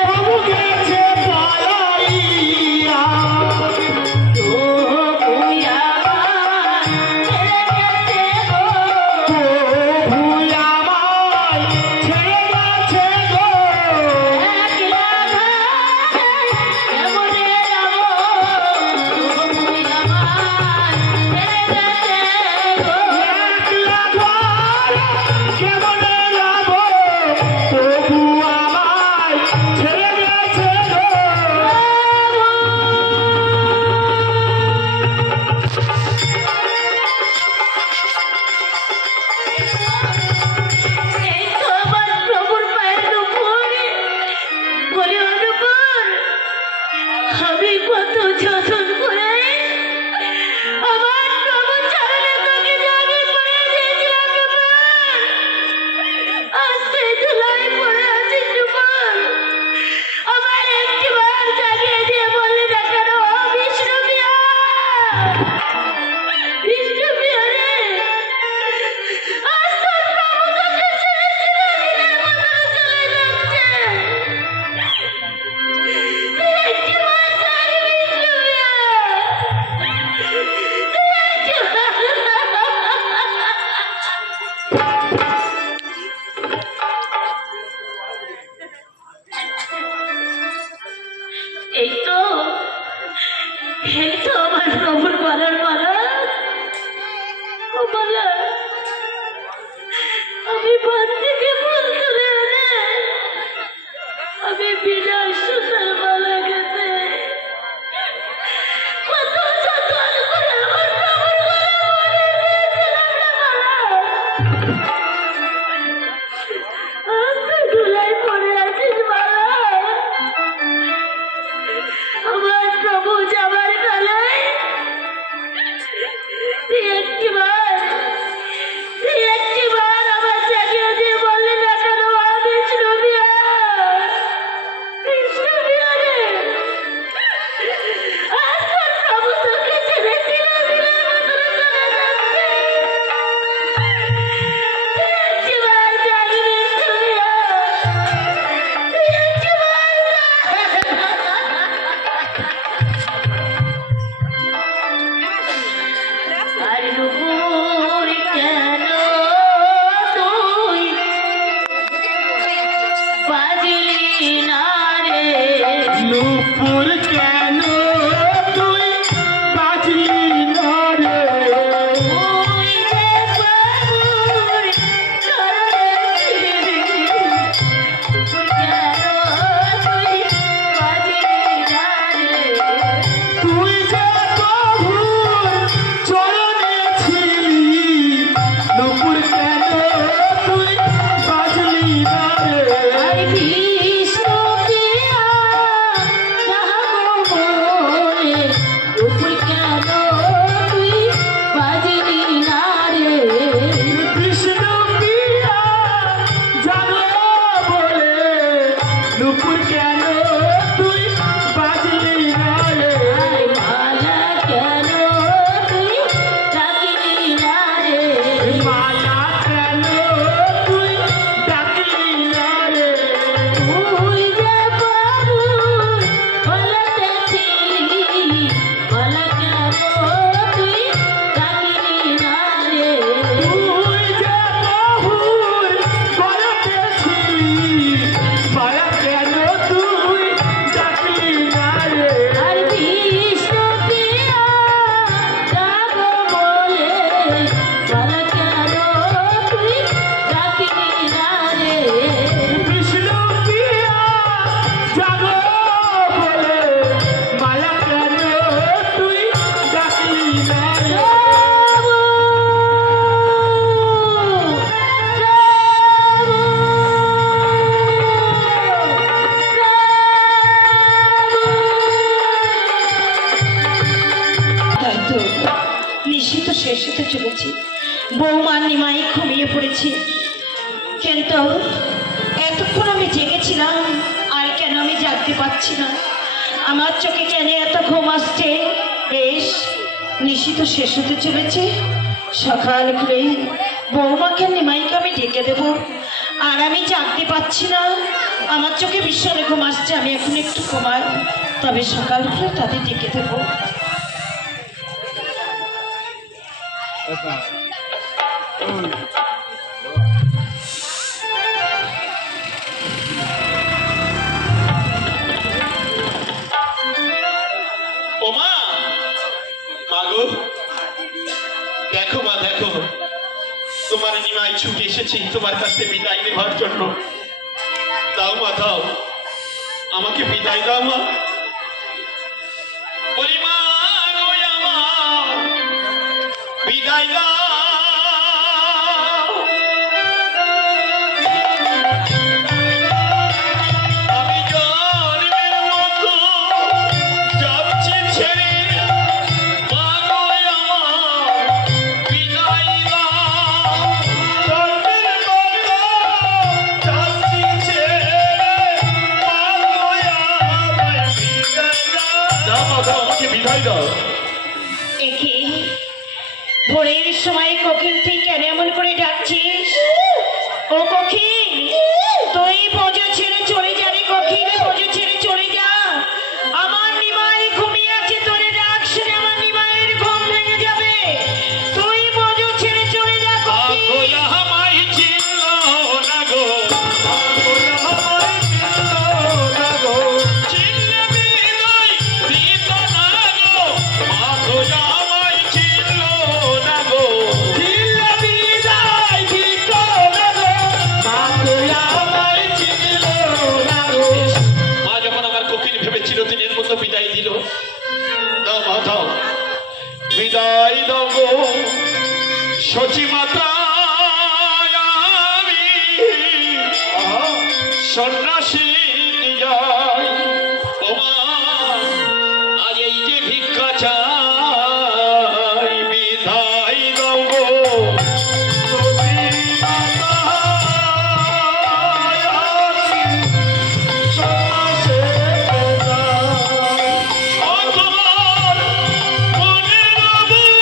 প্রভু গেছে পালাইয়া প্রভু আমায় ছেড়ে গেছে গো একলা ঘরে কেমনে যাব প্রভু আমায় ছেড়ে গেছে গো এই তো আমার প্রভুর পায়ের দুপুরে বলে অনুকূল আমি কত যতন করে আমার প্রভু চরণে তোকে জানি করে দিয়েছিলাম দুপুর আস্তে ধুলাই পড়ে আছি দুপুর আমার একটিবার জাগিয়ে দিয়ে বললি না কেন ও বিষ্ণু বিয়া বিষ্ণু বিয়া রে আজ তোর প্রভু তোকে ছেড়ে ছেড়ে দিনের মতন চলে যাচ্ছে তুই একটিবার জাগ বিষ্ণু বিয়া তুই এই তো আমার প্রভুর বলার মালা ও মালা আমি বাদ থেকে ফুল তুলে এনে আমি বিনা সুতার মালা গেছে কত যতন করে আমার প্রভুর গলায় পরিয়ে দিয়েছিলাম রে মালা আজ তুই ধুলায় পড়ে আছিস মালা আমার প্রভু যাবার কালে তুই একটিবার আমার জাগিয়ে দিয়ে বললি না কেন বিষ্ণু বিয়া রে আজ তোর প্রভু তোকে ছেড়ে দিলে দিলের মতন চলে যাচ্ছে তুই একটিবার জাগ বিষ্ণু বিয়া তুই একটিবার আর নুপুর কেন তুই বাজলি না রে নুপুর কেন তুই বাজলি না রে তুই যে প্রভুর চরণে নুপুর কেন তুই বাজলি না রে তুই যে প্রভুর চরণে ছিলি শেষ হতে চলেছে। বৌমা নিমাই ঘুমিয়ে পড়েছে, কিন্তু এতক্ষণ আমি জেগেছিলাম, আর কেন আমি জাগতে পারছি না? আমার চোখে কেন এত ঘুম আসছে? বেশ, নিশিত শেষ হতে চলেছে। সকাল করে বৌমাকে নিমাইকে আমি ডেকে দেব, আর আমি জাগতে পারছি না, আমার চোখে ভীষণ ঘুম আসছে। আমি এখন একটু ঘুমাই, তবে সকাল করে তাদের ডেকে দেবো। ওমা, মাগো, দেখো মা, দেখো তোমার নিমাই ছুটে এসেছি তোমার কাছে বিদায় নেবার জন্য। দাও মা, দাও, আমাকে বিদায় দাও মা। বলি মা গো আমার, বিদায় দাও। আমি জন্মের মতো যাচ্ছি ছেড়ে, মা গো আমার, বিদায় দাও। জন্মের মতো যাচ্ছি ছেড়ে, মা গো আমায় বিদায় দাও। দাও মা, দাও, আমাকে বিদায় দাও। একে ভোরের সময় কোকিল তুই কেন এমন করে ডাকছিস? ও কোকিল, তুই বোঝো ছেড়ে চলে যা রে কোকিল, বোঝো ছেড়ে চলে যা। আমার নিমাই ঘুমিয়ে আছে, তোরে ডাক শুনে আমার নিমাইয়ের ঘুম ভেঙে যাবে। তুই বোঝো ছেড়ে চলে যা কোকিল। আমায় ছিল না গো, আমায় ছিল না গো, চিনলে বিদায় দিত না গো, মাগো আমায় ছিল না গো, চিনলে বিদায় দিত না গো, মাগো আমায় ছিল না গো। মা যখন আমার কোকিল ভেবে চিরদিনের মতো বিদায় দিল, দাও মা, দাও, বিদায় দাও গো সচি মাতা। আমি সন্ন্যাসী যাই, ও মা, আজ এই যে ভিক্ষা চাই, বিদায় দাও গো সচি মাতা। আমি সন্ন্যাসী যাই। ও তোমার মনের বুঝ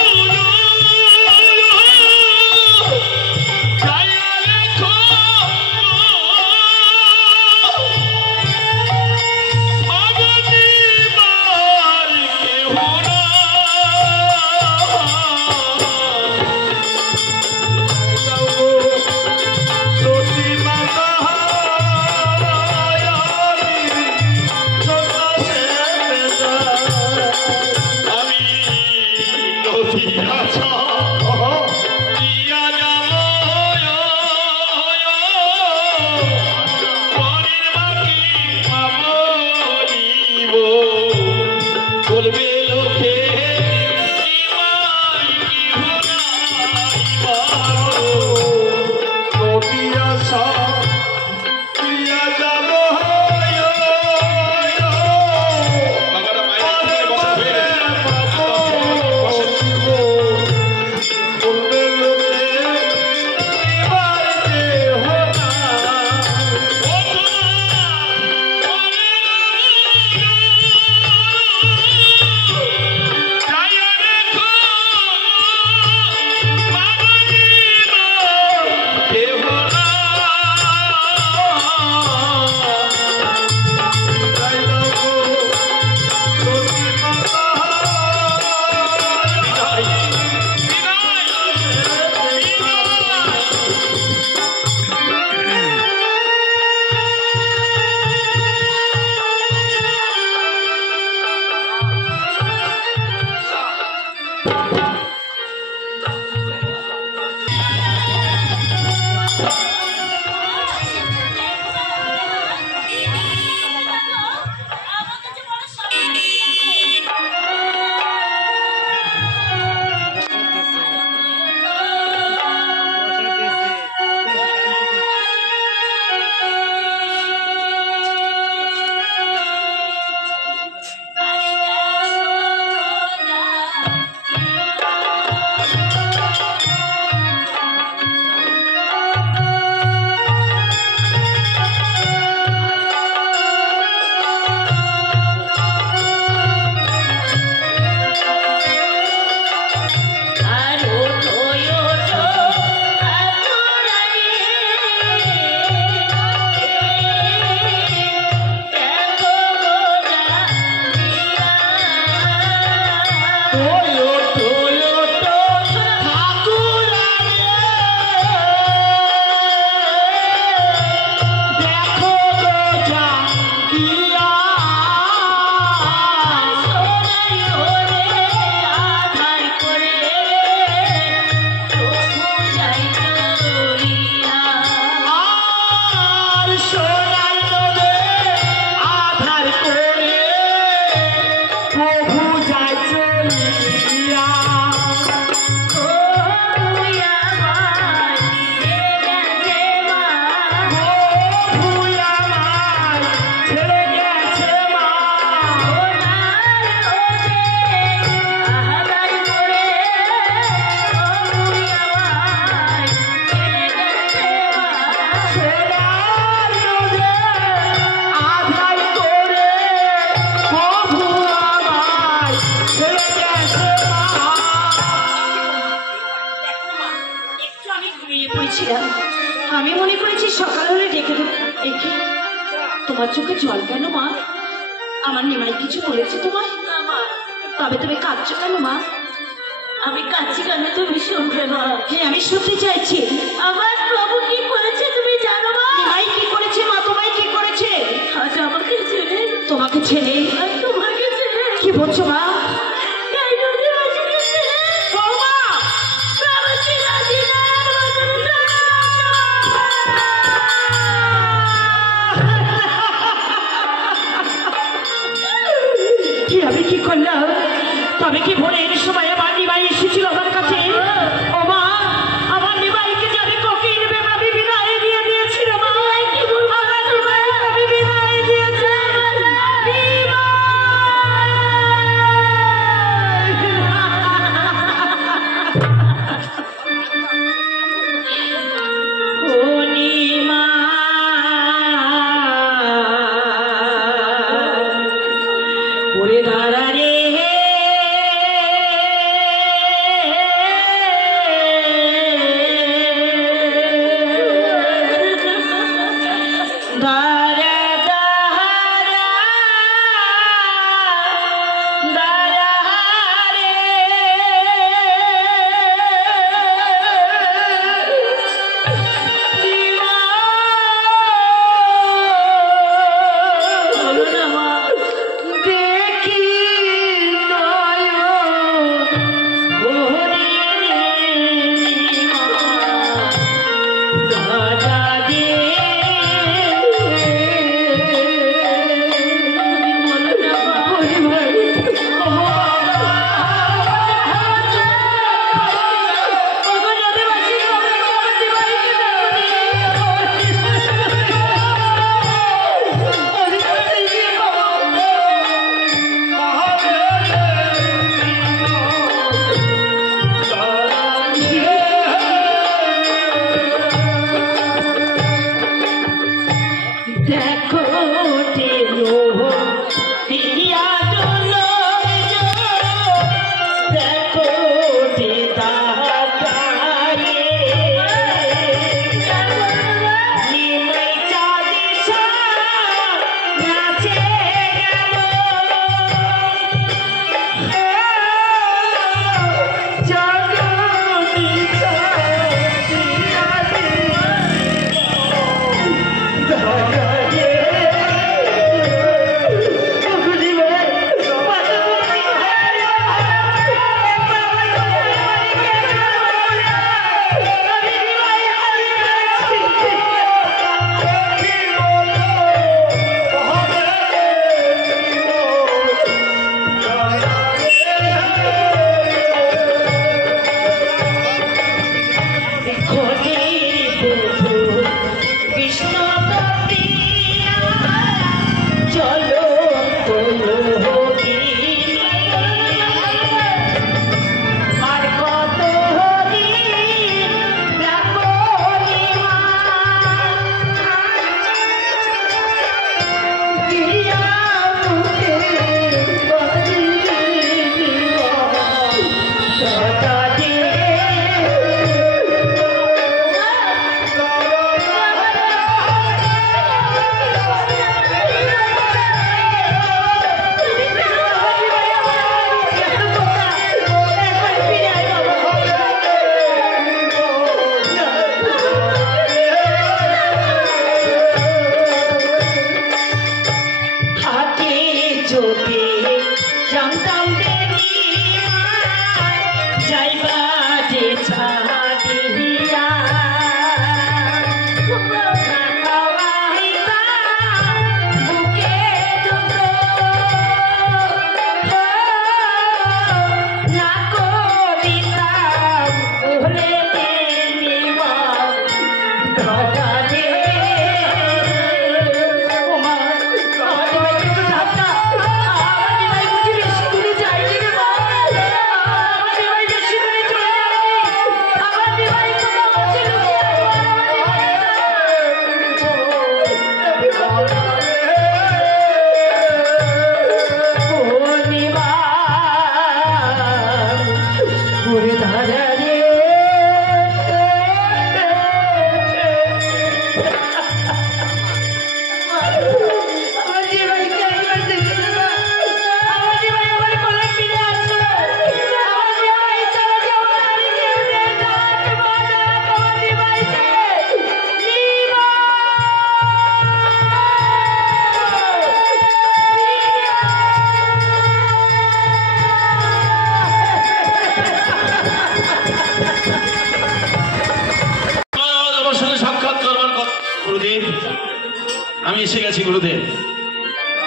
ভেবেছিলাম, আমি মনে করেছি সকাল হলে ডেকে দেবো। একে তোমার চোখে জল কেন মা? আমার নিমাই কিছু বলেছে তোমায়? না মা, তবে তুমি কাঁদছো কেন মা? আমি কাছে কেন তুমি শুনবে মা? হ্যাঁ, আমি শুনতে চাইছি। আমার প্রভু কি করেছে তুমি জানো মা? নিমাই কি করেছে মা? তোমায় কি করেছে? আজ আমাকে ছেড়ে, তোমাকে ছেড়ে? আর তোমাকে ছেড়ে, কি বলছো মা? এই নদীবাসীকে ছেড়ে বৌমা! প্রভুকে নদীনার মতন কি আমি কি করলাম? তবে কি ভোরের সময় আমার নিমাই এসেছিল আমার কাছে? ও মা, আমার নিমাইকে যে আমি কোকিল ভেবে আমি বিদায় দিয়ে দিয়েছি রে মা। কি বলবো? আমার নিমাইকে আমি বিদায় দিয়েছি। ও নিমাই, ওরে দাঁড়া রে, দাঁড়া দাঁড়া দাঁড়া রে, বলো না মা। দেখি নয়ন ভরে দাদা দে, বলো না মা। দেখো টেলো দিয়া ডলো দেখো টে দাদারে, নিমাই চাঁদি নাচে গেল, জগনি কৃষ্ণ চলো তোলো আর কত দিন রাখো হাতে চোখে জানতাম দেবী যাইবাটে ছাড়িয়া বুকে না করিতাম ভুলে নিবা দাদা রে। ও মা, আমার নিমাইকে একটু ডাক না। আমার নিমাই বুঝি বেশি দূরে যায়নি রে মা। আমার নিমাই বেশি দূরে চলে যায়নি। এসে গেছি গুরুদেব,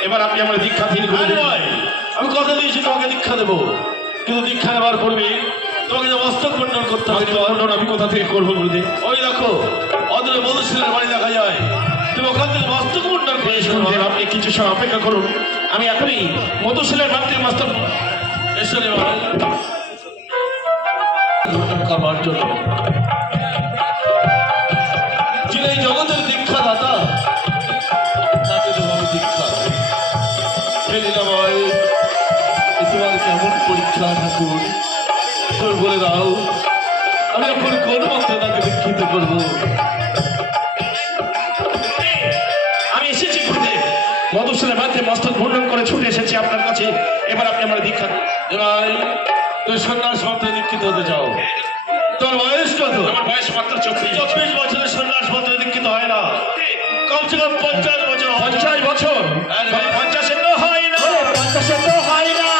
এবার আপনি আমার দীক্ষা দিন গুরুদেব। আমি কথা দিয়েছি তোমাকে দীক্ষা দেবো, কিন্তু দীক্ষা নেওয়ার পূর্বে তোমাকে যে মস্তক মন্ডন করতে হবে। আমি কোথা থেকে করবো গুরুদেব? ওই দেখো অদূরে মধুসূদনের বাড়ি দেখা যায়, তুমি ওখান থেকে মস্তক মন্ডন করে এসো। আপনি কিছু সময় অপেক্ষা করুন, আমি এখনই মধুসূদনের বাড়ি থেকে মস্তক এসে করবার জন্য। যিনি এই জগতের দীক্ষা দাতা, তাকে দেবো আমি দীক্ষা। লীলাময়, তোমার কেমন পরীক্ষা ঠাকুর, তুমি বলে দাও, আমি এখন কোন মন্ত্রে তাকে দীক্ষিত করবো? আমি এসেছি গুরুদেব, মধুসূদনের বাড়িতে মস্তক মুন্ডন করে ছুটে এসেছি আপনার কাছে। এবার আপনি আমার দীক্ষা তুমি সন্ন্যাস মন্ত্রে দীক্ষিত হতে চাও। তোমার বয়স কত? আমার বয়স মাত্র 24 বছরের সন্ন্যাস মন্ত্রে দীক্ষিত হয় না, কমসে কম 50 বছর। 50 বছর? 50 তো হয় না, 50 তো হয় না,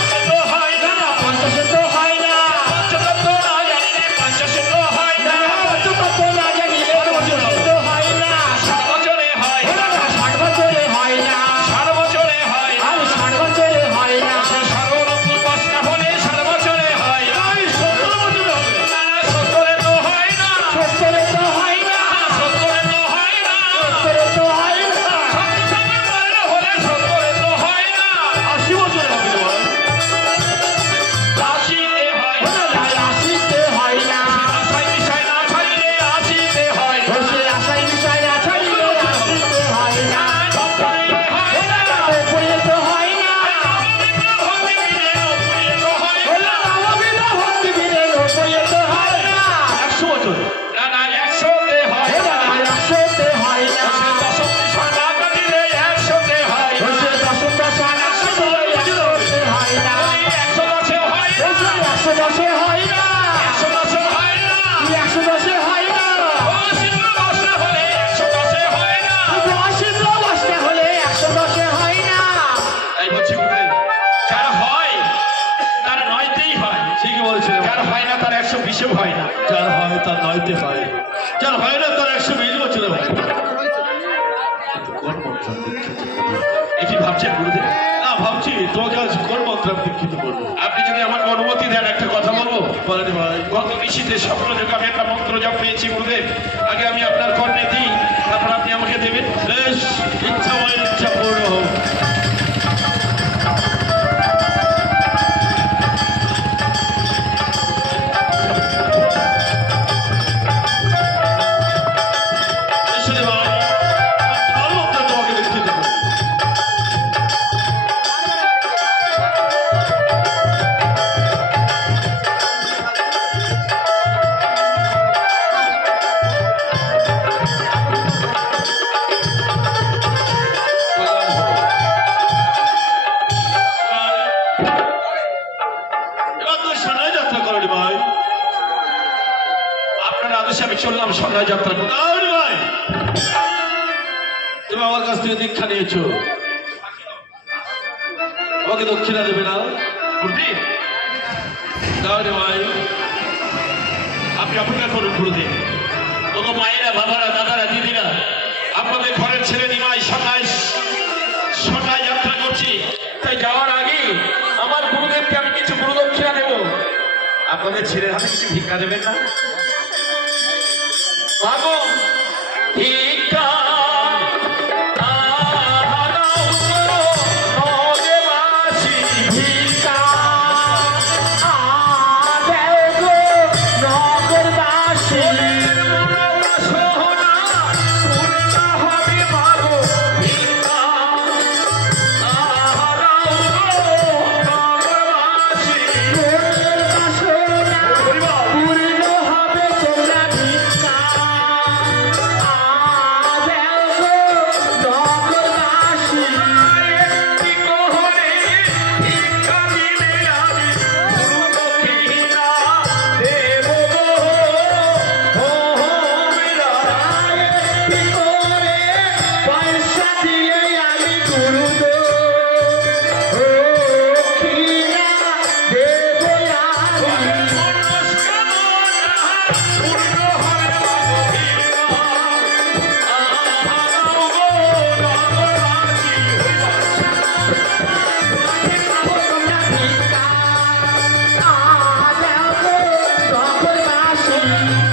50 তো হয় না, 50 তো হয় না, 50 তো না জানি, 50 তো হয় না, 50 তো না জানি, 60 বছর তো হয় না, 60 বছরে হয় না, 60 বছরে হয় না, 60 বছরে হয় না, 60 বছরে হয় না, সর্বরূপ বাসনা হলে 60 বছরে হয় না, 70 বছরে হবে না, 70 তো হয় না, 70 তো হয় না, 70 তো হয় না, 70 তো হয় না, 70 হলে 70 তো হয় না, 80 বছরে হবে না, 80 হয় না, 80 হয় না, আশাই বিষয় না ছাড়িলে 80 হয় না, আশাই বিষয় না ছাড়িলে 80 হয় না, 90 হয় না, 90 তো হয় না, 90 তো হয় না, 90 তো হয় না, 100 বছর না, না 100 তে হয় না, 100 তে হয় না, 10 বিষয় না কাটিলে 100 তে হয় না, 10 বিষয় না 100 তে হয় না, 110 এ হয় না, 110 এ হয় না, 110 এ হয় না, 110 এ হয় না, 80 হলে 110 এ হয় না, 80 হলে 110 এ হয় না। এই বলছি বুঝলেন, যার হয় তার 9তেই হয়। ঠিকই বলছেন, যার হয় না তার 120 এ হয় না, যার হয় তার 9তে হয়, যার হয় না তার 120 বছরে হয়। কোন মন্ত্র দীক্ষিত করবো এটি ভাবছেন গুরুদেব? না, ভাবছি তোমাকে আজ কোন মন্ত্র দীক্ষিত করবো। আপনি যদি আমাকে অনুমতি দেন একটা কথা বলবো। বলেন ভাই। গত নিশীতে স্বপ্ন যোগে আমি একটা মন্ত্র জপ পেয়েছি গুরুদেব, আগে আমি আপনার কর্ণে দিই, তারপর আপনি আমাকে দেবেন। বেশ, ইচ্ছা পূর্ণ হোক। আমি চললাম সন্ধ্যায় যাত্রা করতে। ভাই, তুমি আমার কাছ থেকে দীক্ষা নিয়েছো, আমাকে দক্ষিণা দেবে না? ভাই, আপনি অপেক্ষা করুন গুরুদেব। তত মায়েরা, বাবারা, দাদারা, দিদিরা, আপনাদের ঘরের ছেলে নিমাই সন্ধ্যায় যাত্রা করছি, তাই যাওয়ার আগে আমার গুরুদেবকে আমি কিছু গুরু দক্ষিণা দেব। আপনাদের ছেলের হাতে কিছু ভিক্ষা দেবেন না? মাগো ভিক্ষা না